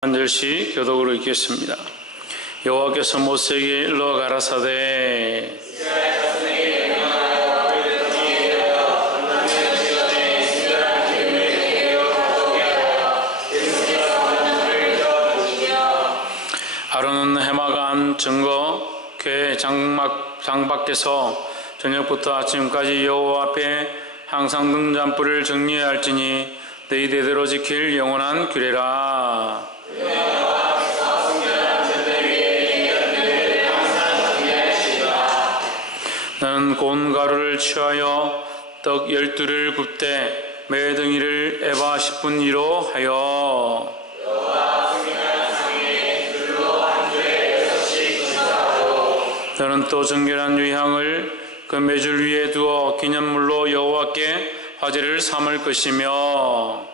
한 절씩 교독으로 읽겠습니다. 여호와께서 모세에게 일러 가라사대 아론은 해마가 안 증거 궤 장밖에서 저녁부터 아침까지 여호와 앞에 항상 등잔불을 정리해야 할지니 너희 대대로 지킬 영원한 규례라. 너는 고운 가루를 취하여 떡 12를 굽되 매덩이를 에바 10분 이로 하여 너는 또 정결한 유향을 그 메줄 위에 두어 기념물로 여호와께 화제를 삼을 것이며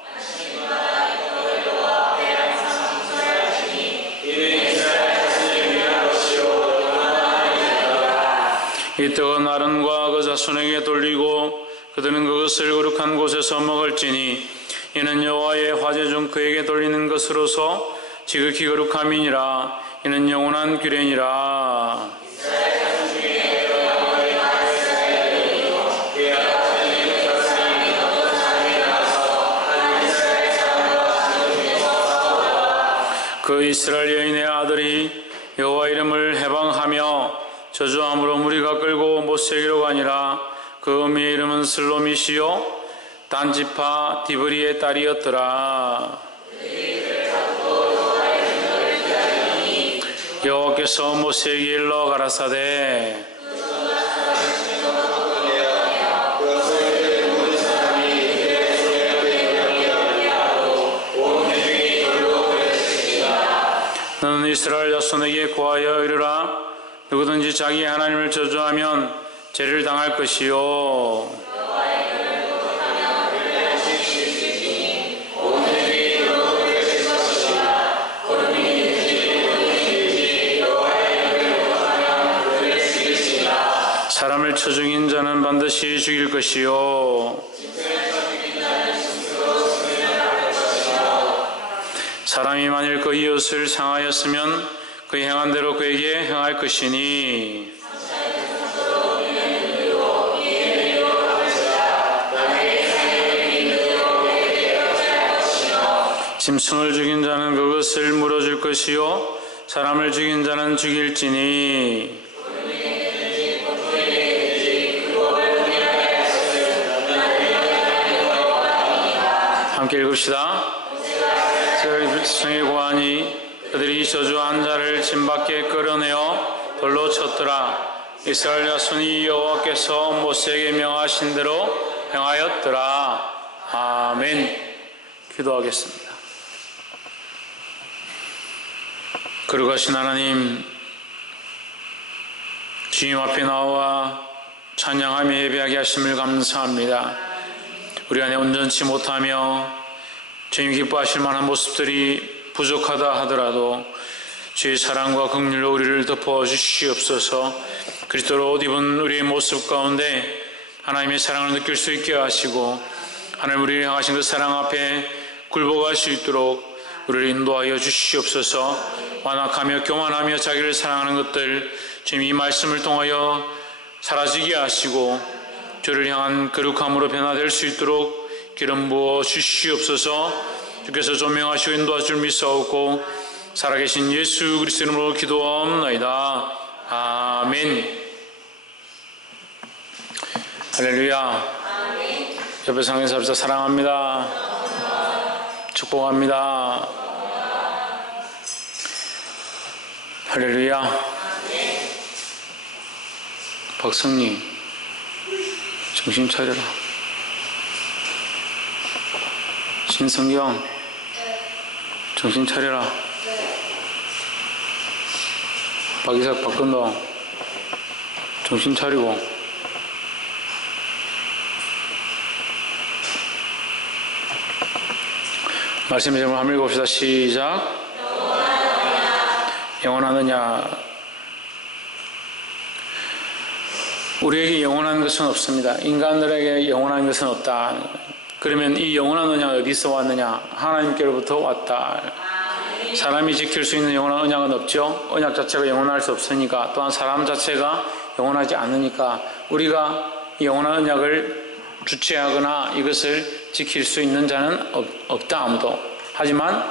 이 떡은 아론과 그 자손에게 돌리고 그들은 그것을 거룩한 곳에서 먹을지니 이는 여호와의 화제 중 그에게 돌리는 것으로서 지극히 거룩함이니라. 이는 영원한 규례니라. 그 이스라엘 여인의 아들이 여호와 이름을 해방하며 저주함으로 무리가 끌고 모세에게로 가니라. 그 어미의 이름은 슬로미시요 단지파 디브리의 딸이었더라. 여호와께서 모세에게 일러 가라사대 너는 이스라엘 자손에게 고하여 이르라. 누구든지 자기 하나님을 저주하면 죄를 당할 것이요 사람을 쳐 죽인 자는 반드시 죽일 것이요 사람이 만일 그 이웃을 상하였으면 그 행한 대로 그에게 행할 것이니 짐승을 죽인 자는 그것을 물어줄 것이요 사람을 죽인 자는 죽일지니 함께 읽읍시다. 성의 고하니 그들이 저주한 자를 진 밖에 끌어내어 돌로 쳤더라. 이스라엘 자손이 여호와께서 모세에게 명하신 대로 행하였더라. 아멘. 기도하겠습니다. 거룩하신 하나님, 주님 앞에 나와 찬양하며 예배하게 하심을 감사합니다. 우리 안에 온전치 못하며 주님 기뻐하실 만한 모습들이 부족하다 하더라도 주의 사랑과 긍휼로 우리를 덮어 주시옵소서. 그리스도로 옷 입은 우리의 모습 가운데 하나님의 사랑을 느낄 수 있게 하시고 하나님 우리를 향하신 그 사랑 앞에 굴복할 수 있도록 우리를 인도하여 주시옵소서. 완악하며 교만하며 자기를 사랑하는 것들 주님 이 말씀을 통하여 사라지게 하시고 주를 향한 거룩함으로 변화될 수 있도록 기름 부어 주시옵소서. 주께서 조명하시고 인도하실 줄 믿사옵고 살아계신 예수 그리스도 이름으로 기도하옵나이다. 아멘. 할렐루야. 옆에 상에서 사랑합니다. 축복합니다. 할렐루야. 박성님 정신 차려라. 신성경 정신 차려라. 박이삭 박근동 정신 차리고 말씀의 제목을 한번 읽어봅시다. 시작. 영원하느냐. 우리에게 영원한 것은 없습니다. 인간들에게 영원한 것은 없다. 그러면 이 영원한 언약 어디서 왔느냐? 하나님께로부터 왔다. 사람이 지킬 수 있는 영원한 언약은 없죠. 언약 자체가 영원할 수 없으니까, 또한 사람 자체가 영원하지 않으니까 우리가 영원한 언약을 주체하거나 이것을 지킬 수 있는 자는 없다, 아무도. 하지만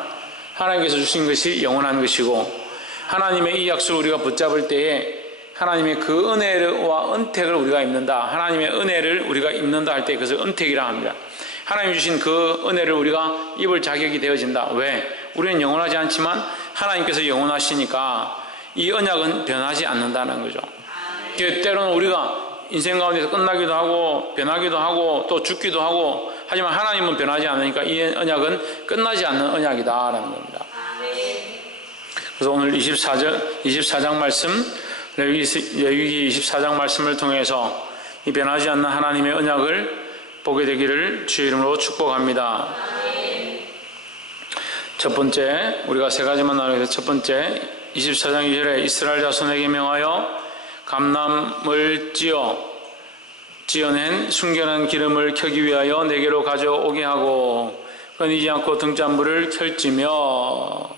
하나님께서 주신 것이 영원한 것이고, 하나님의 이 약속을 우리가 붙잡을 때에 하나님의 그 은혜와 은택을 우리가 입는다. 하나님의 은혜를 우리가 입는다 할 때 그것을 은택이라 합니다. 하나님이 주신 그 은혜를 우리가 입을 자격이 되어진다. 왜? 우리는 영원하지 않지만 하나님께서 영원하시니까 이 언약은 변하지 않는다는 거죠. 때로는 우리가 인생 가운데서 끝나기도 하고 변하기도 하고 또 죽기도 하고, 하지만 하나님은 변하지 않으니까 이 언약은 끝나지 않는 언약이다라는 겁니다. 그래서 오늘 24장 말씀, 레위기 24장 말씀을 통해서 이 변하지 않는 하나님의 언약을 보게 되기를 주의 이름으로 축복합니다. 첫 번째, 우리가 세 가지만 나누겠습니다. 첫 번째, 24장 2절에 이스라엘 자손에게 명하여 감람을 찌어낸 순결한 기름을 켜기 위하여 내게로 가져오게 하고 끊이지 않고 등잔불을 켤지며,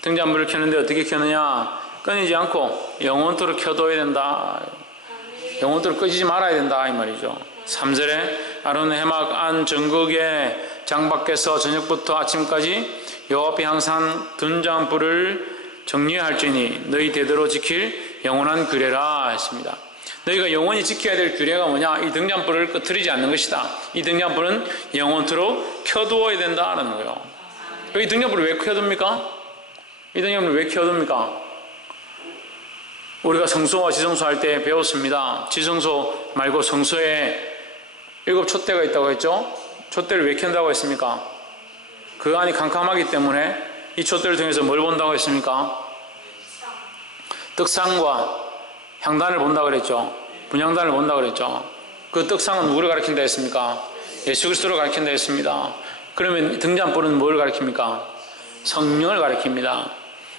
등잔불을 켜는데 어떻게 켜느냐? 끊이지 않고 영원토록 켜둬야 된다. 영원토록 꺼지지 말아야 된다 이 말이죠. 3절에 아론의 해막 안 정극의 장 밖에서 저녁부터 아침까지 여호와 앞에 항상 등잔불을 정리할지니 너희 대대로 지킬 영원한 규례라 했습니다. 너희가 영원히 지켜야 될 규례가 뭐냐? 이 등잔불을 꺼트리지 않는 것이다. 이 등잔불은 영원토록 켜두어야 된다는 거예요. 이 등잔불을 왜 켜둡니까? 이 등잔불을 왜 켜둡니까? 우리가 성소와 지성소 할 때 배웠습니다. 지성소 말고 성소에 7 촛대가 있다고 했죠? 촛대를 왜 켠다고 했습니까? 그 안이 캄캄하기 때문에 이 촛대를 통해서 뭘 본다고 했습니까? 떡상과 향단을 본다고 그랬죠. 분향단을 본다고 그랬죠. 그 떡상은 누구를 가리킨다 했습니까? 예수 그리스도를 가리킨다 했습니다. 그러면 등잔불은 뭘 가리킵니까? 성령을 가리킵니다.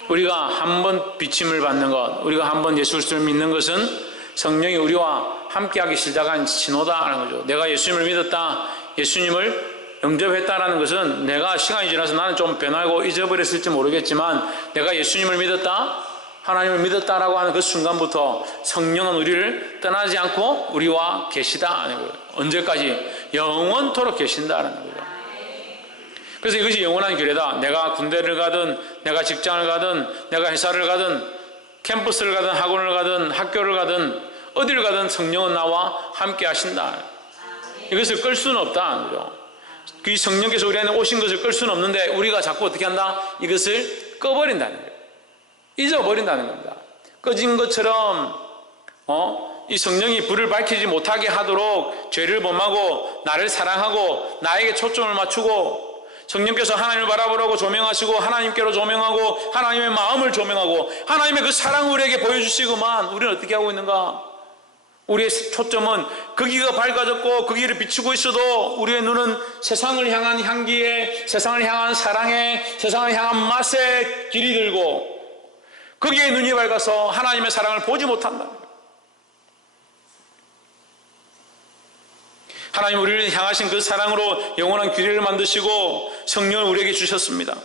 우리가 한번 비침을 받는 것, 우리가 한번 예수 그리스도를 믿는 것은 성령이 우리와 함께하기 시작한 신호다라는 거죠. 내가 예수님을 믿었다, 예수님을 영접했다라는 것은 내가 시간이 지나서 나는 좀 변하고 잊어버렸을지 모르겠지만 내가 예수님을 믿었다, 하나님을 믿었다라고 하는 그 순간부터 성령은 우리를 떠나지 않고 우리와 계시다는 거예요. 언제까지? 영원토록 계신다는 거죠. 그래서 이것이 영원한 규례다. 내가 군대를 가든 내가 직장을 가든 내가 회사를 가든 캠퍼스를 가든 학원을 가든 학교를 가든 어디를 가든 성령은 나와 함께 하신다. 이것을 끌 수는 없다는 거죠. 그 성령께서 우리 안에 오신 것을 끌 수는 없는데 우리가 자꾸 어떻게 한다? 이것을 꺼버린다는 거예요. 잊어버린다는 겁니다. 꺼진 것처럼 이 성령이 불을 밝히지 못하게 하도록 죄를 범하고 나를 사랑하고 나에게 초점을 맞추고 성령께서 하나님을 바라보라고 조명하시고 하나님께로 조명하고 하나님의 마음을 조명하고 하나님의 그 사랑을 우리에게 보여주시고만 우리는 어떻게 하고 있는가? 우리의 초점은 거기가 밝아졌고 거기를 비추고 있어도 우리의 눈은 세상을 향한 향기에, 세상을 향한 사랑에, 세상을 향한 맛에 길이 들고 거기에 눈이 밝아서 하나님의 사랑을 보지 못한다. 하나님 우리를 향하신 그 사랑으로 영원한 규례를 만드시고 성령을 우리에게 주셨습니다.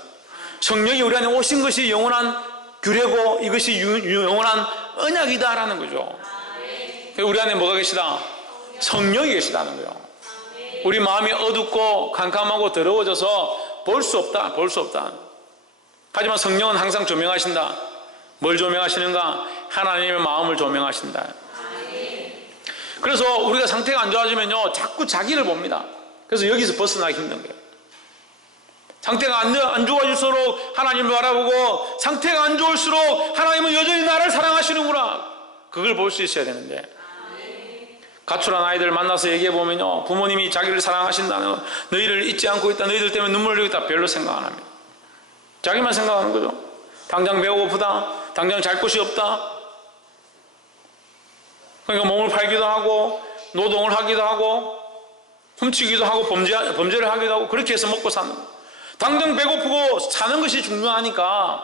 성령이 우리 안에 오신 것이 영원한 규례고 이것이 영원한 언약이다라는 거죠. 우리 안에 뭐가 계시다? 성령이 계시다는 거예요. 우리 마음이 어둡고 캄캄하고 더러워져서 볼 수 없다. 볼 수 없다. 하지만 성령은 항상 조명하신다. 뭘 조명하시는가? 하나님의 마음을 조명하신다. 그래서 우리가 상태가 안 좋아지면요 자꾸 자기를 봅니다. 그래서 여기서 벗어나기 힘든 거예요. 상태가 안 좋아질수록 하나님을 바라보고 상태가 안 좋을수록 하나님은 여전히 나를 사랑하시는구나. 그걸 볼 수 있어야 되는데 가출한 아이들 만나서 얘기해보면요 부모님이 자기를 사랑하신다는 너희를 잊지 않고 있다, 너희들 때문에 눈물을 흘리고 있다, 별로 생각 안 합니다. 자기만 생각하는 거죠. 당장 배고프다, 당장 잘 곳이 없다, 그러니까 몸을 팔기도 하고 노동을 하기도 하고 훔치기도 하고 범죄를 하기도 하고 그렇게 해서 먹고 사는 거예요. 당장 배고프고 사는 것이 중요하니까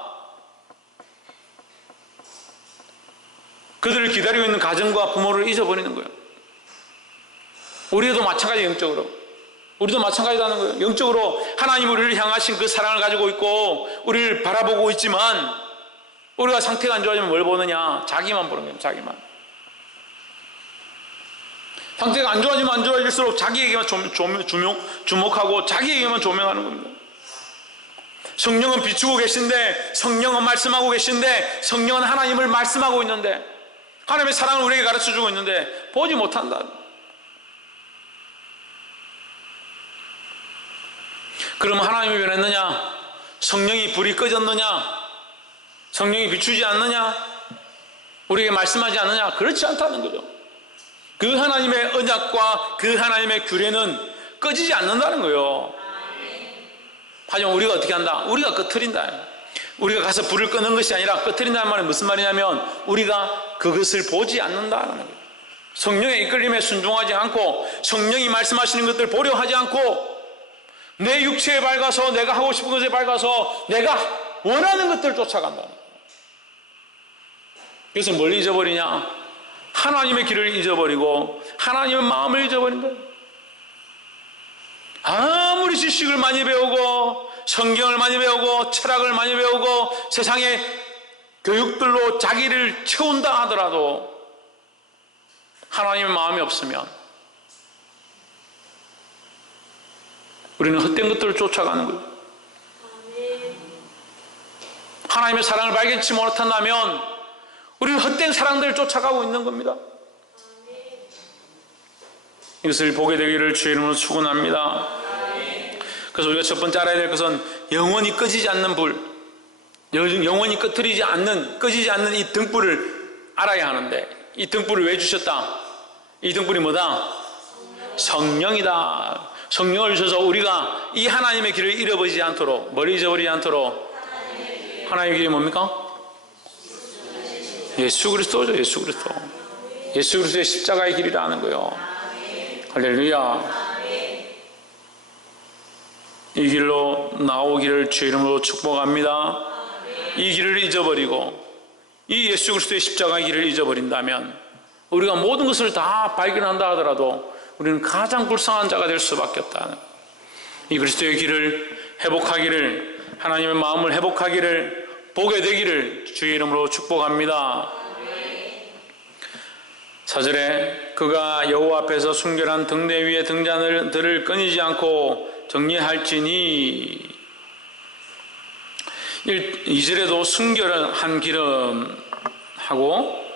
그들을 기다리고 있는 가정과 부모를 잊어버리는 거예요. 우리도 마찬가지 영적으로 우리도 마찬가지라는 거예요. 영적으로 하나님 우리를 향하신 그 사랑을 가지고 있고 우리를 바라보고 있지만 우리가 상태가 안 좋아지면 뭘 보느냐? 자기만 보는 거예요. 자기만. 상태가 안 좋아지면 안 좋아질수록 자기에게만 주목하고 자기에게만 조명하는 겁니다. 성령은 비추고 계신데, 성령은 말씀하고 계신데, 성령은 하나님을 말씀하고 있는데, 하나님의 사랑을 우리에게 가르쳐주고 있는데 보지 못한다. 그럼 하나님이 변했느냐? 성령이 불이 꺼졌느냐? 성령이 비추지 않느냐? 우리에게 말씀하지 않느냐? 그렇지 않다는 거죠. 그 하나님의 언약과 그 하나님의 규례는 꺼지지 않는다는 거예요. 하지만 우리가 어떻게 한다? 우리가 꺼트린다. 우리가 가서 불을 끄는 것이 아니라 꺼트린다는 말은 무슨 말이냐면 우리가 그것을 보지 않는다는 거예요. 성령의 이끌림에 순종하지 않고 성령이 말씀하시는 것들을 보려 하지 않고 내 육체에 밝아서 내가 하고 싶은 것에 밝아서 내가 원하는 것들을 쫓아간다. 그래서 뭘 잊어버리냐? 하나님의 길을 잊어버리고 하나님의 마음을 잊어버린다. 아무리 지식을 많이 배우고 성경을 많이 배우고 철학을 많이 배우고 세상의 교육들로 자기를 채운다 하더라도 하나님의 마음이 없으면 우리는 헛된 것들을 쫓아가는 거예요. 하나님의 사랑을 발견치 못한다면 우리는 헛된 사랑들을 쫓아가고 있는 겁니다. 이것을 보게 되기를 주의 이름으로 축원합니다. 그래서 우리가 첫 번째 알아야 될 것은 영원히 꺼지지 않는 불, 영원히 꺼지지 않는 이 등불을 알아야 하는데, 이 등불을 왜 주셨다? 이 등불이 뭐다? 성령이다. 성령을 주셔서 우리가 이 하나님의 길을 잃어버리지 않도록, 뭘 잊어버리지 않도록, 하나님의 길이 뭡니까? 예수 그리스도죠. 예수 그리스도. 예수 그리스도의 십자가의 길이라 하는 거예요. 할렐루야. 이 길로 나오기를 주의 이름으로 축복합니다. 이 길을 잊어버리고 이 예수 그리스도의 십자가의 길을 잊어버린다면 우리가 모든 것을 다 발견한다 하더라도 우리는 가장 불쌍한 자가 될 수밖에 없다. 이 그리스도의 길을 회복하기를, 하나님의 마음을 회복하기를, 보게 되기를 주의 이름으로 축복합니다. 4절에 그가 여호와 앞에서 순결한 등대 위에 등잔들을 끊이지 않고 정리할지니, 2절에도 순결한 기름 하고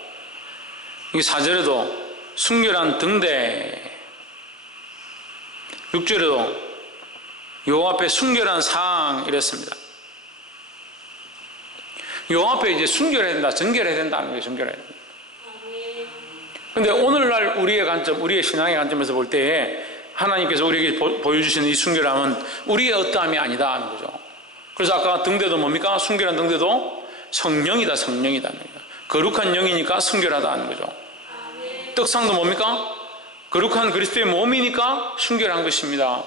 4절에도 순결한 등대, 6절에도 여호와 앞에 순결한 상 이랬습니다. 여호와 앞에 이제 순결해야 된다, 정결해야 된다는 거예요. 정결해야 된다. 근데 오늘날 우리의 관점, 우리의 신앙의 관점에서 볼 때에 하나님께서 우리에게 보여주시는 이 순결함은 우리의 어떠함이 아니다 하는 거죠. 그래서 아까 등대도 뭡니까? 순결한 등대도 성령이다, 성령이다. 거룩한 영이니까 순결하다 하는 거죠. 떡상도 뭡니까? 거룩한 그리스도의 몸이니까 순결한 것입니다.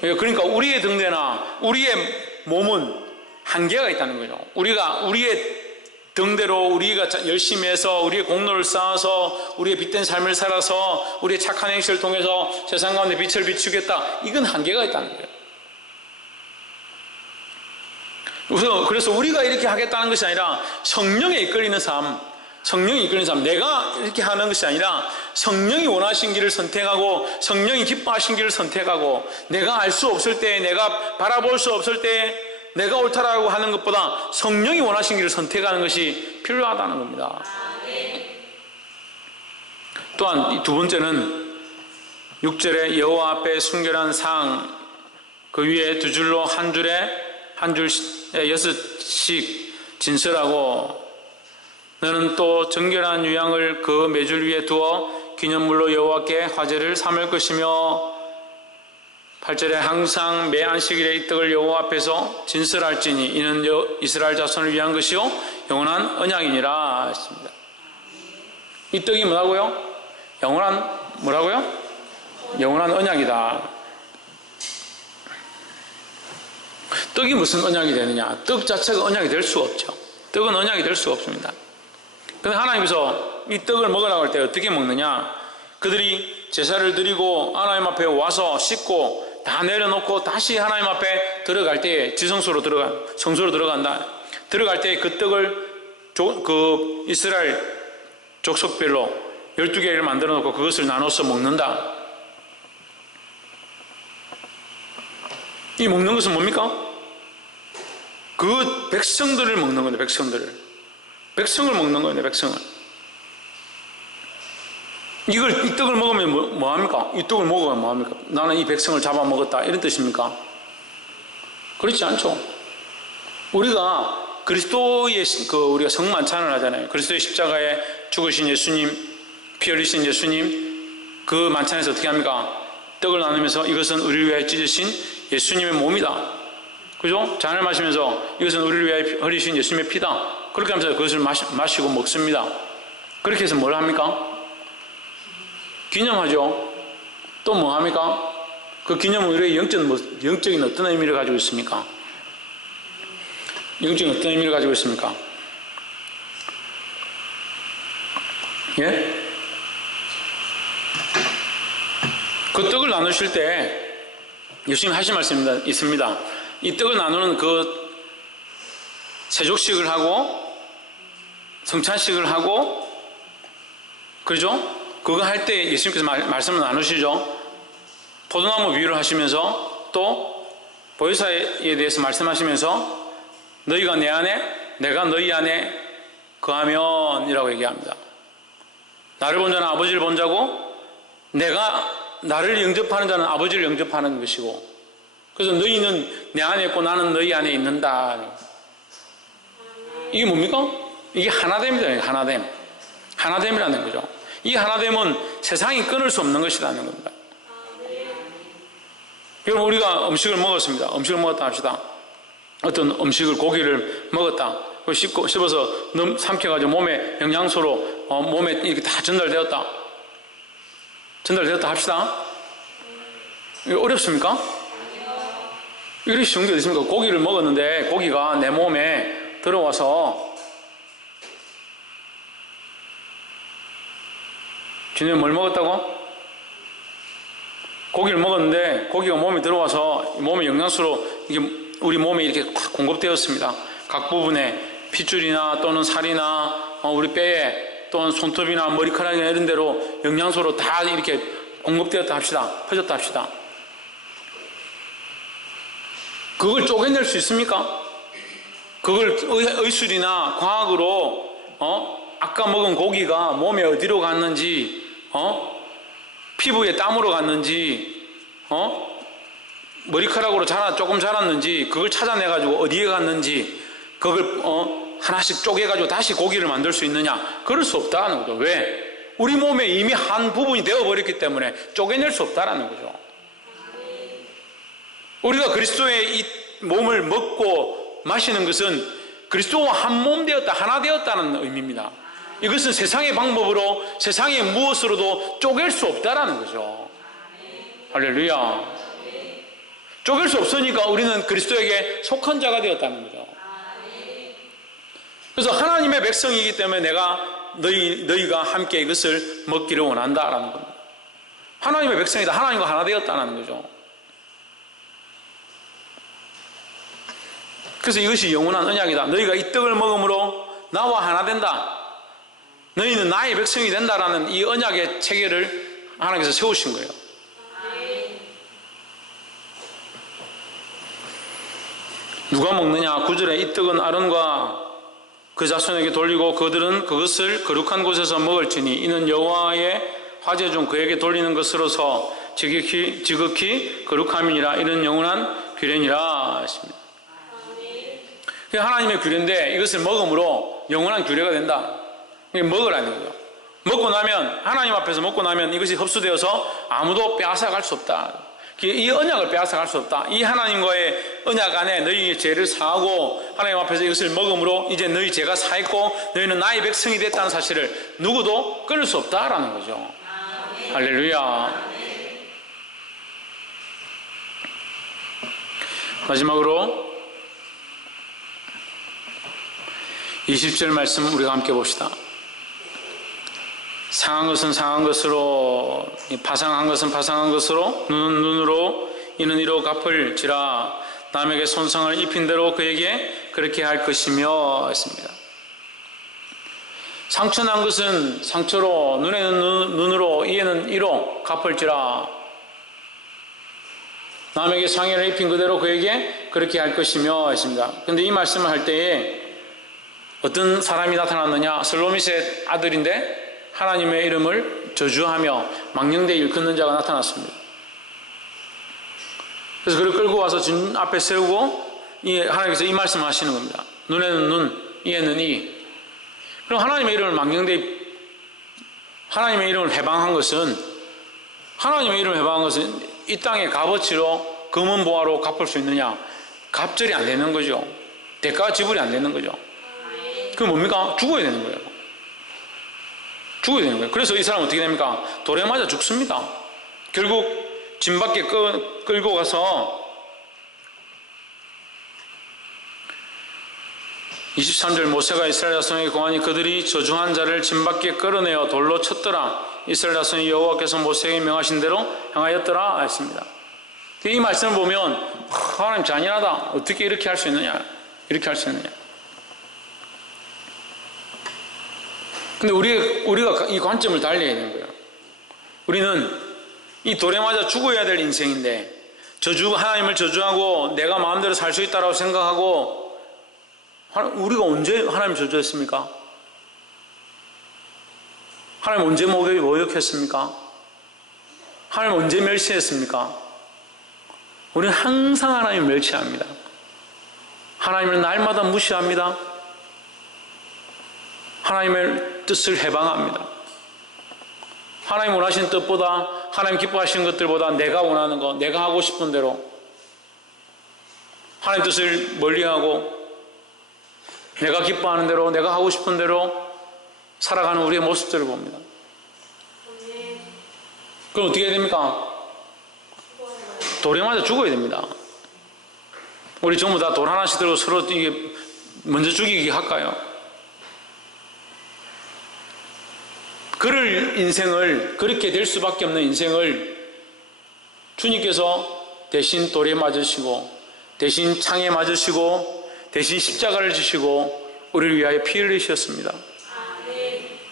그러니까 우리의 등대나 우리의 몸은 한계가 있다는 거죠. 우리가 우리의 등대로 우리가 열심히 해서 우리의 공로를 쌓아서 우리의 빛된 삶을 살아서 우리의 착한 행실을 통해서 세상 가운데 빛을 비추겠다, 이건 한계가 있다는 거예요. 그래서 우리가 이렇게 하겠다는 것이 아니라 성령에 이끌리는 삶, 성령이 이끌리는 삶, 내가 이렇게 하는 것이 아니라 성령이 원하신 길을 선택하고 성령이 기뻐하신 길을 선택하고 내가 알 수 없을 때, 내가 바라볼 수 없을 때 내가 옳다라고 하는 것보다 성령이 원하신 길을 선택하는 것이 필요하다는 겁니다. 또한 두 번째는 6절에 여호와 앞에 순결한 상, 그 위에 두 줄로 한 줄에 한 줄 6씩 진설하고, 너는 또 정결한 유향을 그 매줄 위에 두어 기념물로 여호와께 화제를 삼을 것이며, 8절에 항상 매 안식일에 이 떡을 여호와 앞에서 진설할지니 이는 이스라엘 자손을 위한 것이요 영원한 언약이니라 했습니다. 이 떡이 뭐라고요? 뭐라고요? 영원한 언약이다. 떡이 무슨 언약이 되느냐? 떡 자체가 언약이 될 수가 없죠. 떡은 언약이 될 수가 없습니다. 그런데 하나님께서 이 떡을 먹으라고 할 때 어떻게 먹느냐? 그들이 제사를 드리고 하나님 앞에 와서 씻고 다 내려놓고 다시 하나님 앞에 들어갈 때에 성소로 들어간다. 들어갈 때에 그 떡을 그 이스라엘 족속별로 12개를 만들어 놓고 그것을 나눠서 먹는다. 이 먹는 것은 뭡니까? 그 백성들을 먹는 건데, 백성을 먹는 거예요, 백성을. 이 떡을 먹으면 뭐 합니까? 이 떡을 먹으면 뭐 합니까? 나는 이 백성을 잡아먹었다, 이런 뜻입니까? 그렇지 않죠. 우리가 그리스도의 우리가 성만찬을 하잖아요. 그리스도의 십자가에 죽으신 예수님, 피 흘리신 예수님, 그 만찬에서 어떻게 합니까? 떡을 나누면서 이것은 우리를 위하여 찢으신 예수님의 몸이다. 그죠? 잔을 마시면서 이것은 우리를 위하여 흘리신 예수님의 피다. 그렇게 하면서 그것을 마시고 먹습니다. 그렇게 해서 뭘 합니까? 기념하죠. 또 뭐 합니까? 그 기념은 우리의 영적인 어떤 의미를 가지고 있습니까? 영적인 어떤 의미를 가지고 있습니까? 예? 그 떡을 나누실 때 예수님 하신 말씀이 있습니다. 이 떡을 나누는 그 세족식을 하고 성찬식을 하고, 그죠? 그거 할 때 예수님께서 말씀을 나누시죠. 포도나무 비유를 하시면서 또 보혜사에 대해서 말씀하시면서 너희가 내 안에 내가 너희 안에 거하면 이라고 얘기합니다. 나를 본 자는 아버지를 본 자고 나를 영접하는 자는 아버지를 영접하는 것이고, 그래서 너희는 내 안에 있고 나는 너희 안에 있는다. 이게 뭡니까? 이게 하나됨이다. 하나됨이라는 거죠. 이 하나됨은 세상이 끊을 수 없는 것이라는 겁니다. 여러분, 우리가 음식을 먹었습니다. 음식을 먹었다 합시다. 어떤 음식을, 고기를 먹었다. 씹어서 삼켜가지고 몸에 영양소로 몸에 이렇게 다 전달되었다 합시다. 이거 어렵습니까? 이렇게 쉬운 게 어딨습니까? 고기를 먹었는데 고기가 내 몸에 들어와서 주님 뭘 먹었다고? 고기를 먹었는데 고기가 몸에 들어와서 몸의 영양소로 이게 우리 몸에 이렇게 딱 공급되었습니다. 각 부분에 핏줄이나 또는 살이나 우리 뼈에 또는 손톱이나 머리카락이나 이런 데로 영양소로 다 이렇게 공급되었다 합시다. 퍼졌다 합시다. 그걸 쪼개낼 수 있습니까? 그걸 의술이나 과학으로 아까 먹은 고기가 몸에 어디로 갔는지, 피부에 땀으로 갔는지, 머리카락으로 조금 자랐는지, 그걸 찾아내가지고 어디에 갔는지, 그걸 하나씩 쪼개가지고 다시 고기를 만들 수 있느냐? 그럴 수 없다는 거죠. 왜? 우리 몸에 이미 한 부분이 되어버렸기 때문에 쪼개낼 수 없다는 거죠. 우리가 그리스도의 이 몸을 먹고 마시는 것은 그리스도와 한 몸 되었다, 하나 되었다는 의미입니다. 이것은 세상의 방법으로, 세상의 무엇으로도 쪼갤 수 없다라는 거죠. 할렐루야. 쪼갤 수 없으니까 우리는 그리스도에게 속한 자가 되었다는 거죠. 그래서 하나님의 백성이기 때문에 내가 너희가 함께 이것을 먹기를 원한다라는 겁니다. 하나님의 백성이다. 하나님과 하나 되었다는 거죠. 그래서 이것이 영원한 언약이다. 너희가 이 떡을 먹음으로 나와 하나 된다. 너희는 나의 백성이 된다라는 이 언약의 체계를 하나님께서 세우신 거예요. 누가 먹느냐? 9절에 이 떡은 아론과 그 자손에게 돌리고 그들은 그것을 거룩한 곳에서 먹을지니 이는 여호와의 화제 중 그에게 돌리는 것으로서 지극히 거룩함이니라. 이는 영원한 규례니라 하십니다. 하나님의 규례인데 이것을 먹음으로 영원한 규례가 된다. 이게 먹으라는 거죠. 먹고 나면, 하나님 앞에서 먹고 나면 이것이 흡수되어서 아무도 빼앗아갈 수 없다. 이 언약을 빼앗아갈 수 없다. 이 하나님과의 언약 안에 너희의 죄를 사하고 하나님 앞에서 이것을 먹음으로 이제 너희 죄가 사했고 너희는 나의 백성이 됐다는 사실을 누구도 끊을 수 없다라는 거죠. 아멘. 할렐루야. 아멘. 마지막으로 20절 말씀 우리가 함께 봅시다. 상한 것은 상한 것으로, 파상한 것은 파상한 것으로, 눈은 눈으로, 이는 이로 갚을지라. 남에게 손상을 입힌 대로 그에게 그렇게 할 것이며 했습니다. 상처난 것은 상처로, 눈에는 눈으로, 이에는 이로 갚을지라. 남에게 상해를 입힌 그대로 그에게 그렇게 할 것이며 했습니다. 그런데 이 말씀을 할 때에 어떤 사람이 나타났느냐? 슬로미셋 아들인데 하나님의 이름을 저주하며 망령되이 일컫는 자가 나타났습니다. 그래서 그를 끌고 와서 주님 앞에 세우고 하나님께서 이 말씀을 하시는 겁니다. 눈에는 눈, 이에는 이. 그럼 하나님의 이름을 망령되이, 하나님의 이름을 해방한 것은, 하나님의 이름을 해방한 것은 이 땅의 값어치로 금은 보화로 갚을 수 있느냐? 갑절이 안 되는 거죠. 대가 지불이 안 되는 거죠. 그게 뭡니까? 죽어야 되는 거예요. 죽어야 되는 거예요. 그래서 이 사람은 어떻게 됩니까? 돌에 맞아 죽습니다. 결국 진 밖에 끌고 가서 23절 모세가 이스라엘 자손에게 공하니 그들이 저주한 자를 진 밖에 끌어내어 돌로 쳤더라. 이스라엘 자손이 여호와께서 모세에게 명하신 대로 행하였더라 했습니다. 이 말씀을 보면 하나님 잔인하다. 어떻게 이렇게 할 수 있느냐? 이렇게 할 수 있느냐? 근데 우리가 이 관점을 달리해야 되는 거예요. 우리는 이 돌에 맞아 죽어야 될 인생인데 하나님을 저주하고 내가 마음대로 살 수 있다고 생각하고, 우리가 언제 하나님 저주했습니까? 하나님 언제 모욕했습니까? 하나님 언제 멸시했습니까? 우리는 항상 하나님을 멸시합니다. 하나님을 날마다 무시합니다. 하나님의 뜻을 해방합니다. 하나님 원하시는 뜻보다, 하나님 기뻐하시는 것들보다 내가 원하는 거, 내가 하고 싶은 대로 하나님 뜻을 멀리하고 내가 기뻐하는 대로, 내가 하고 싶은 대로 살아가는 우리의 모습들을 봅니다. 그럼 어떻게 해야 됩니까? 돌에 맞아 죽어야 됩니다. 우리 전부 다 돌 하나씩 들고 서로 이게 먼저 죽이기 할까요? 그럴 인생을, 그렇게 될 수밖에 없는 인생을 주님께서 대신 돌에 맞으시고, 대신 창에 맞으시고, 대신 십자가를 지시고 우리를 위하여 피 흘리셨습니다.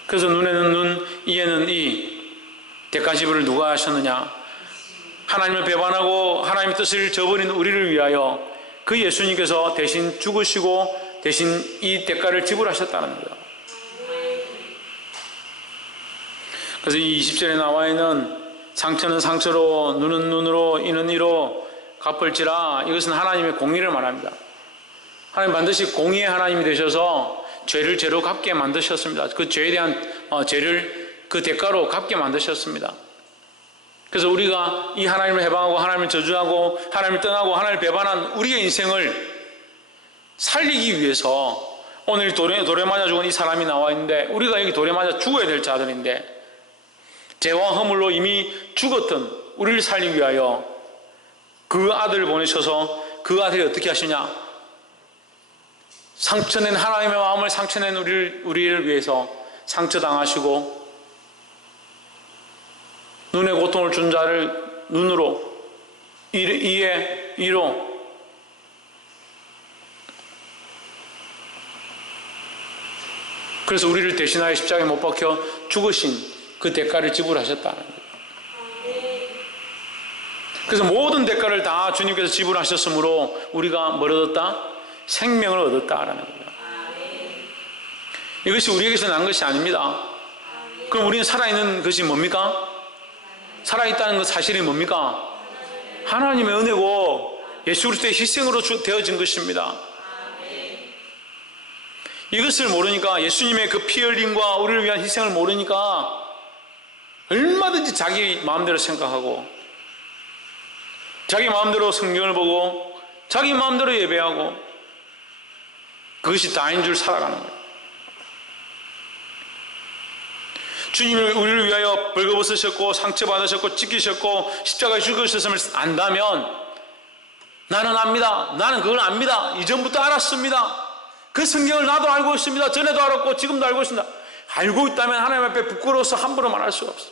그래서 눈에는 눈, 이에는 이. 대가 지불을 누가 하셨느냐? 하나님을 배반하고 하나님의 뜻을 저버린 우리를 위하여 그 예수님께서 대신 죽으시고 대신 이 대가를 지불하셨다는 거예요. 그래서 이 20절에 나와 있는 상처는 상처로, 눈은 눈으로, 이는 이로 갚을지라, 이것은 하나님의 공의를 말합니다. 하나님 반드시 공의의 하나님이 되셔서 죄를 죄로 갚게 만드셨습니다. 그 죄에 대한 죄를 그 대가로 갚게 만드셨습니다. 그래서 우리가 이 하나님을 해방하고 하나님을 저주하고 하나님을 떠나고 하나님을 배반한 우리의 인생을 살리기 위해서 오늘 돌에 맞아 죽은 이 사람이 나와 있는데, 우리가 여기 돌에 맞아 죽어야 될 자들인데 죄와 허물로 이미 죽었던 우리를 살리기 위하여 그 아들을 보내셔서 그 아들이 어떻게 하시냐? 상처낸 하나님의 마음을 상처낸 우리를 위해서 상처당하시고 눈에 고통을 준 자를 눈으로, 이에 이로, 그래서 우리를 대신하여 십자가에 못 박혀 죽으신 그 대가를 지불하셨다는 거예요. 그래서 모든 대가를 다 주님께서 지불하셨으므로 우리가 뭘 얻었다? 생명을 얻었다라는 거예요. 이것이 우리에게서 난 것이 아닙니다. 그럼 우리는 살아있는 것이 뭡니까? 살아있다는 것 사실이 뭡니까? 하나님의 은혜고 예수 그리스도의 희생으로 되어진 것입니다. 이것을 모르니까, 예수님의 그 피 흘림과 우리를 위한 희생을 모르니까 얼마든지 자기 마음대로 생각하고 자기 마음대로 성경을 보고 자기 마음대로 예배하고 그것이 다인 줄 살아가는 거예요. 주님이 우리를 위하여 벌거벗으셨고 상처받으셨고 찢기셨고 십자가에 죽으셨음을 안다면, 나는 압니다. 나는 그걸 압니다. 이전부터 알았습니다. 그 성경을 나도 알고 있습니다. 전에도 알았고 지금도 알고 있습니다. 알고 있다면 하나님 앞에 부끄러워서 함부로 말할 수가 없어.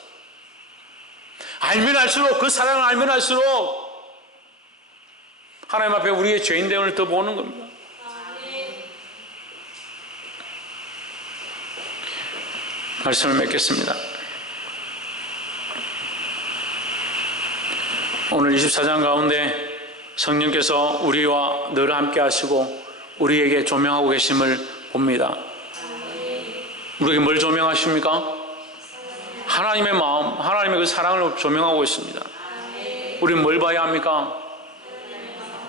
알면 알수록, 그 사랑을 알면 알수록 하나님 앞에 우리의 죄인됨을 더 보는 겁니다. 말씀을 맺겠습니다. 오늘 24장 가운데 성령께서 우리와 늘 함께 하시고 우리에게 조명하고 계심을 봅니다. 우리에게 뭘 조명하십니까? 하나님의 마음, 하나님의 그 사랑을 조명하고 있습니다. 우리는 뭘 봐야 합니까?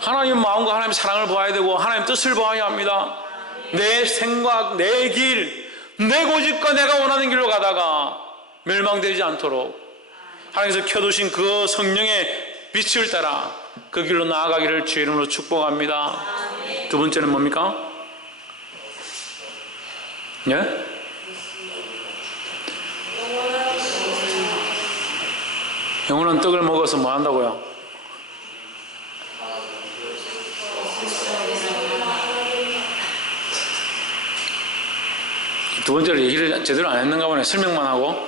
하나님의 마음과 하나님의 사랑을 봐야 되고 하나님의 뜻을 봐야 합니다. 내 생각, 내 길, 내 고집과 내가 원하는 길로 가다가 멸망되지 않도록 하나님께서 켜두신 그 성령의 빛을 따라 그 길로 나아가기를 주의 이름으로 축복합니다. 두 번째는 뭡니까? 예? 영원한 떡을 먹어서 뭐 한다고요? 두 번째로 얘기를 제대로 안 했는가 보네. 설명만 하고.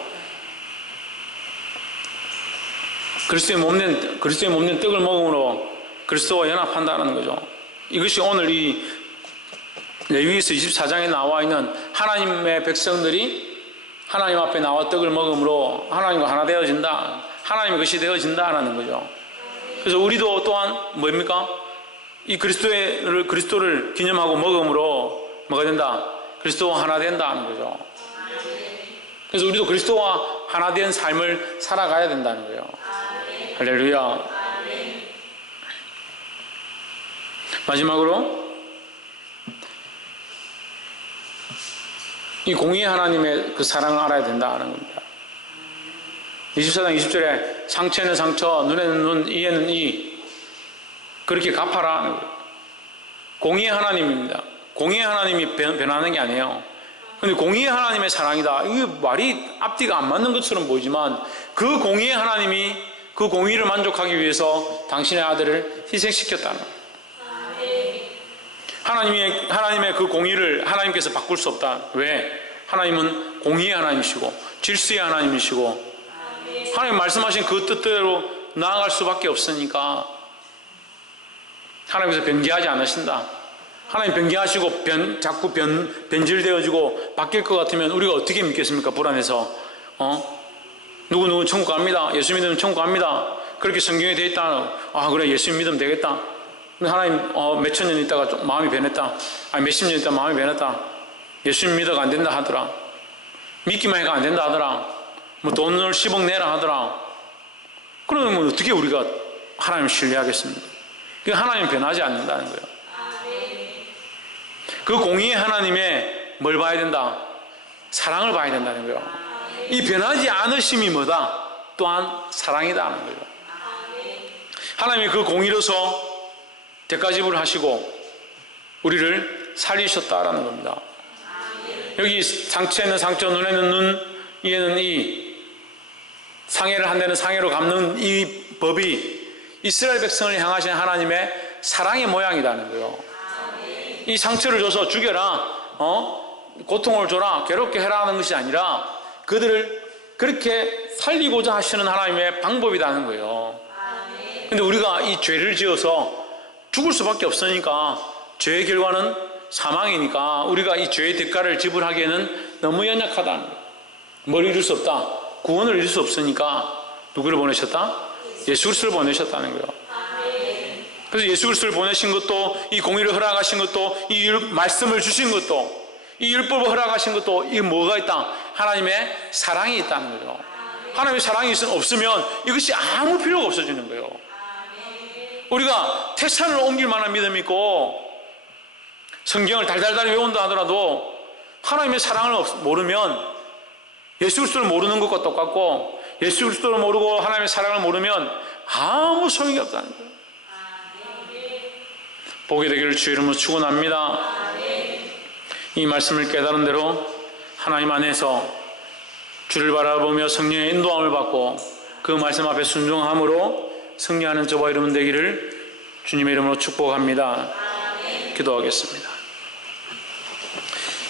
그리스도의 몸된 떡을 먹음으로 그리스도와 연합한다는 거죠. 이것이 오늘 이 레위기서 24장에 나와 있는 하나님의 백성들이 하나님 앞에 나와 떡을 먹음으로 하나님과 하나 되어진다. 하나님의 것이 되어진다라는 거죠. 그래서 우리도 또한 뭡니까? 이 그리스도를 기념하고 먹음으로 뭐가 된다? 그리스도와 하나 된다는 거죠. 그래서 우리도 그리스도와 하나 된 삶을 살아가야 된다는 거예요. 할렐루야. 마지막으로 이 공의의 하나님의 그 사랑을 알아야 된다는 겁니다. 24장 20절에 상처에는 상처, 눈에는 눈, 이에는 이, 그렇게 갚아라 하는 거예요. 공의의 하나님입니다. 공의의 하나님이 변하는 게 아니에요. 근데 공의의 하나님의 사랑이다. 이게 말이 앞뒤가 안 맞는 것처럼 보이지만 그 공의의 하나님이 그 공의를 만족하기 위해서 당신의 아들을 희생시켰다는 거예요. 하나님의 그 공의를 하나님께서 바꿀 수 없다. 왜? 하나님은 공의의 하나님이시고 질서의 하나님이시고 하나님 말씀하신 그 뜻대로 나아갈 수밖에 없으니까 하나님께서 변개하지 않으신다. 하나님 변개하시고 자꾸 변질되어지고 바뀔 것 같으면 우리가 어떻게 믿겠습니까? 불안해서. 누구 천국 갑니다. 예수 믿으면 천국 갑니다. 그렇게 성경에 되어 있다. 아 그래 예수 믿으면 되겠다. 근데 하나님 몇천 년 있다가 좀 마음이 변했다. 아니 몇십 년 있다가 마음이 변했다. 예수 믿어가 안 된다 하더라. 믿기만 해가 안 된다 하더라. 뭐 돈을 10억 내라 하더라. 그러면 어떻게 우리가 하나님을 신뢰하겠습니까? 하나님 변하지 않는다는 거예요. 그 공의의 하나님의 뭘 봐야 된다? 사랑을 봐야 된다는 거예요. 이 변하지 않으심이 뭐다? 또한 사랑이다 하는 거예요. 하나님이 그 공의로서 대가지불을 하시고 우리를 살리셨다라는 겁니다. 여기 상처에는 상처, 눈에는 눈, 이에는 이, 상해를 한 데는 상해로 갚는 이 법이 이스라엘 백성을 향하신 하나님의 사랑의 모양이라는 거예요. 이 상처를 줘서 죽여라, 고통을 줘라, 괴롭게 해라 하는 것이 아니라 그들을 그렇게 살리고자 하시는 하나님의 방법이라는 거예요. 근데 우리가 이 죄를 지어서 죽을 수밖에 없으니까 죄의 결과는 사망이니까 우리가 이 죄의 대가를 지불하기에는 너무 연약하다는 거예요. 뭘 이룰 수 없다. 구원을 이룰 수 없으니까 누구를 보내셨다? 예수 그리스도를 보내셨다는 거예요. 그래서 예수 그리스도를 보내신 것도 이 공의를 허락하신 것도 이 말씀을 주신 것도 이 율법을 허락하신 것도 이 뭐가 있다? 하나님의 사랑이 있다는 거예요. 하나님의 사랑이 없으면 이것이 아무 필요가 없어지는 거예요. 우리가 태산을 옮길 만한 믿음이 있고 성경을 달달달 외운다 하더라도 하나님의 사랑을 모르면 예수 그리스도를 모르는 것과 똑같고 예수 그리스도를 모르고 하나님의 사랑을 모르면 아무 소용이 없다는 거예요. 보게 되기를 주의 이름으로 축원합니다. 이 말씀을 깨달은 대로 하나님 안에서 주를 바라보며 성령의 인도함을 받고 그 말씀 앞에 순종함으로 승리하는 저와 이름 되기를 주님의 이름으로 축복합니다. 기도하겠습니다.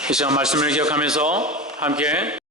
이 시간 말씀을 기억하면서 함께